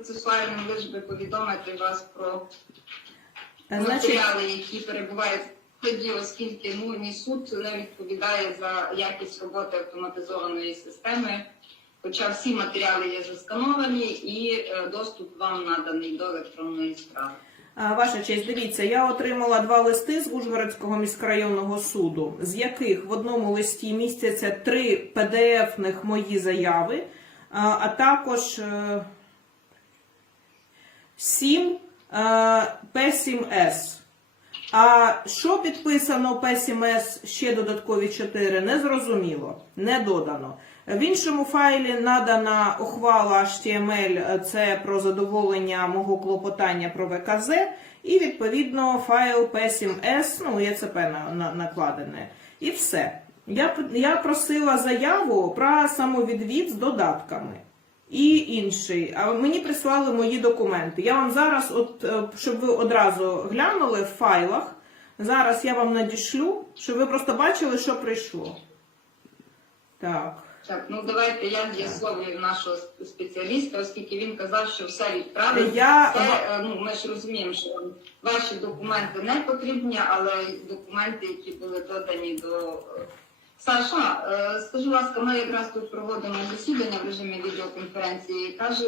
процесуальним лише би повідомити вас про Е, матеріали, які перебувають суді, оскільки ну, ні суд не відповідає за якість роботи автоматизованої системи. Хоча всі матеріали є заскановані і е, доступ вам наданий до електронної справи. ваша честь, дивіться, я отримала два листи з Ужгородського міськрайонного суду, з яких в одному листі містяться три PDF-них мої заяви, а, а також е, е, P7S. А що підписано P7S ще додаткові 4, не зрозуміло, не додано. В іншому файлі надана ухвала HTML, це про задоволення мого клопотання про ВКЗ, і відповідно файл P7S, ну ЄЦП на, на, накладене. І все. Я, я просила заяву про самовідвід з додатками. І інший. А мені прислали мої документи. Я вам зараз, от, е, щоб ви одразу глянули в файлах, зараз я вам надішлю, щоб ви просто бачили, що прийшло. Так. Так, ну давайте я з'ясовую нашого спеціаліста, оскільки він казав, що все відправив. Я- Це, е, ну, ми ж розуміємо, що ваші документи не потрібні, але документи, які були додані до. Саша, е, скажи, ласка, ми якраз тут проводимо засідання в режимі відеоконференції. Каже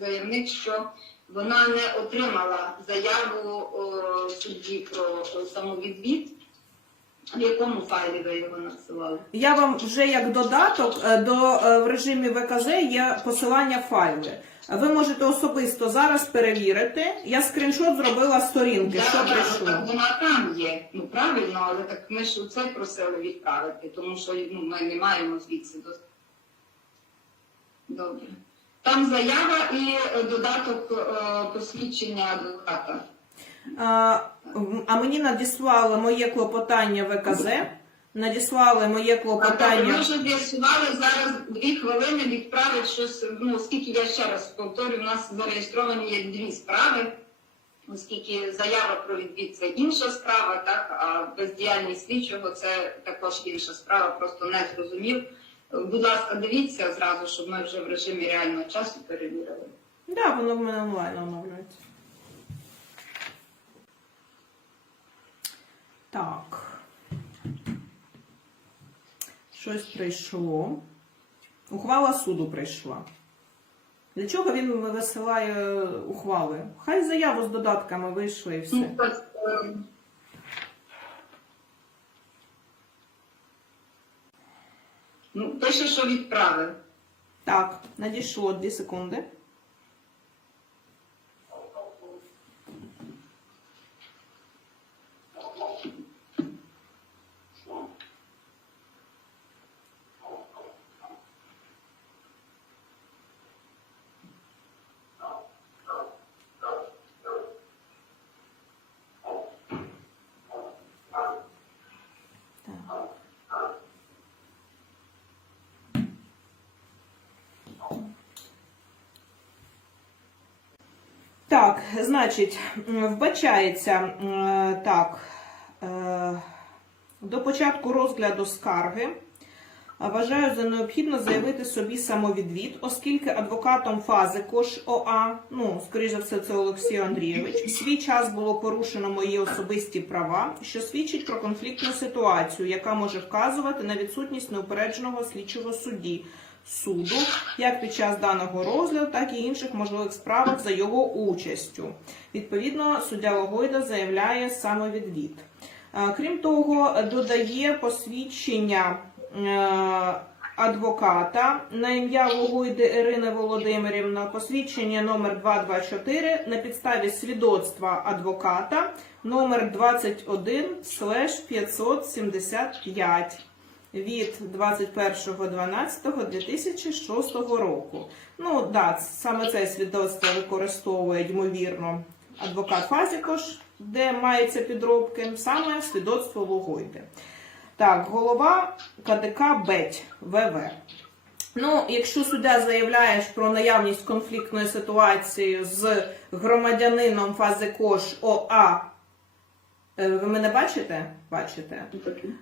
заявник, що вона не отримала заяву судді про самовідвід. В якому файлі ви його надсилали? Я вам вже як додаток е, до е, в режимі ВКЗ є посилання файли. Ви можете особисто зараз перевірити. Я скріншот зробила сторінки, Да, що да, прийшло. так вона там є. Ну правильно, але так ми ж це просили відправити, тому що ну, ми не маємо звідси до. Добре. Там заява і е, додаток е, посвідчення адвоката. А, а мені надіслали моє клопотання ВКЗ, надіслали моє А так, ми вже з'ясували зараз дві хвилини відправить щось. Ну, оскільки я ще раз повторю, у нас зареєстровані є дві справи, оскільки заява про відвід це інша справа, так а бездіяльність слідчого це також інша справа, просто не зрозумів. Будь ласка, дивіться зразу, щоб ми вже в режимі реального часу перевірили. Да, воно в мене онлайн оновлюється. Так. Щось прийшло. Ухвала суду прийшла. Для чого він висилає ухвали? Хай заяву з додатками вийшли і все. Ну, е, Ну, пише, що відправив. Так, надійшло 2 секунди. Так, значить, вбачається так. е, До початку розгляду скарги вважаю за необхідно заявити собі самовідвід, оскільки адвокатом фази КОШ ОА, ну, скоріш за все, це Олексій Андрійович, в свій час було порушено мої особисті права, що свідчить про конфліктну ситуацію, яка може вказувати на відсутність неупередженого слідчого судді суду, як під час даного розгляду, так і інших можливих справах за його участю. Відповідно, суддя Логойда заявляє самовідвід. Е, Крім того, додає посвідчення адвоката на ім'я Логойди Ірини Володимирівна, посвідчення номер 224 на підставі свідоцтва адвоката номер 21 575 від 21.12.2006 року. Ну, да, саме це свідоцтво використовує, ймовірно, адвокат Фазікош, де мається підробки, саме свідоцтво Логойди. Так, голова КДК БЕТЬ ВВ. Ну, якщо суддя заявляє про наявність конфліктної ситуації з громадянином фази КОШ ОА, е, ви мене бачите? Бачите?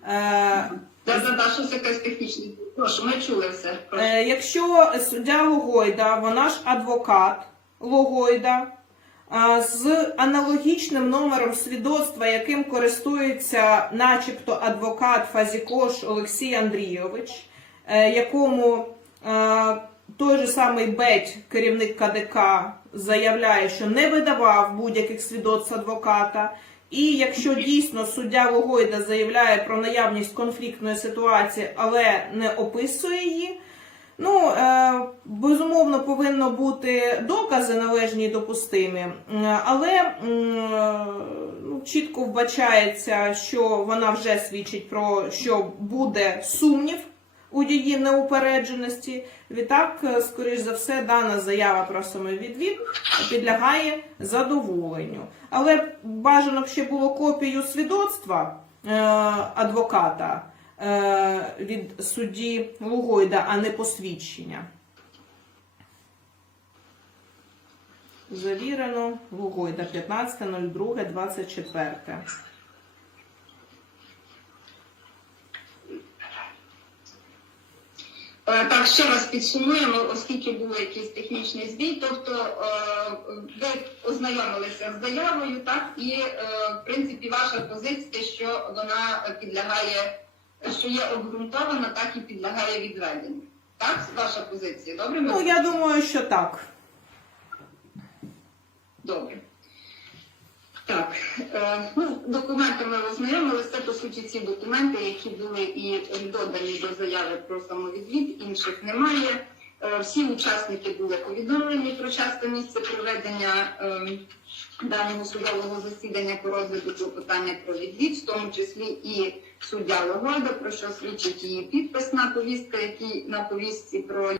Е, Це задача щось якась технічна. Прошу, ми чули все. Прошу. Е, якщо суддя Логойда, вона ж адвокат, Логойда з аналогічним номером свідоцтва, яким користується начебто адвокат Фазікош Олексій Андрійович, е, якому е, той же самий Беть, керівник КДК, заявляє, що не видавав будь-яких свідоцтв адвоката. І якщо дійсно суддя Логойда заявляє про наявність конфліктної ситуації, але не описує її, ну е, безумовно повинно бути докази належні і допустимі, але е, ну, чітко вбачається, що вона вже свідчить про що буде сумнів у її неупередженості. Відтак, е, скоріш за все, дана заява про самовідвід підлягає задоволенню. Але бажано б ще було копію свідоцтва е, адвоката е, від судді Лугойда, а не посвідчення. Завірено Лугойда 15.02.24. Е, Так, ще раз підсумуємо, оскільки був якийсь технічний збій. Тобто е, ви ознайомилися з заявою, так, і е, в принципі ваша позиція, що вона підлягає, що є обґрунтована, так і підлягає відведенню. Так, ваша позиція, добре? Ну, я думаю, що так. Добре. Так, е, ну, документи документами ознайомилися. Це, по суті, ці документи, які були і додані до заяви про самовідвід, інших немає. Е, всі учасники були повідомлені про часто місце проведення е, даного судового засідання по розгляду клопотання про відвід, в тому числі і суддя Логода, про що свідчить її підпис на повістка, який на повістці про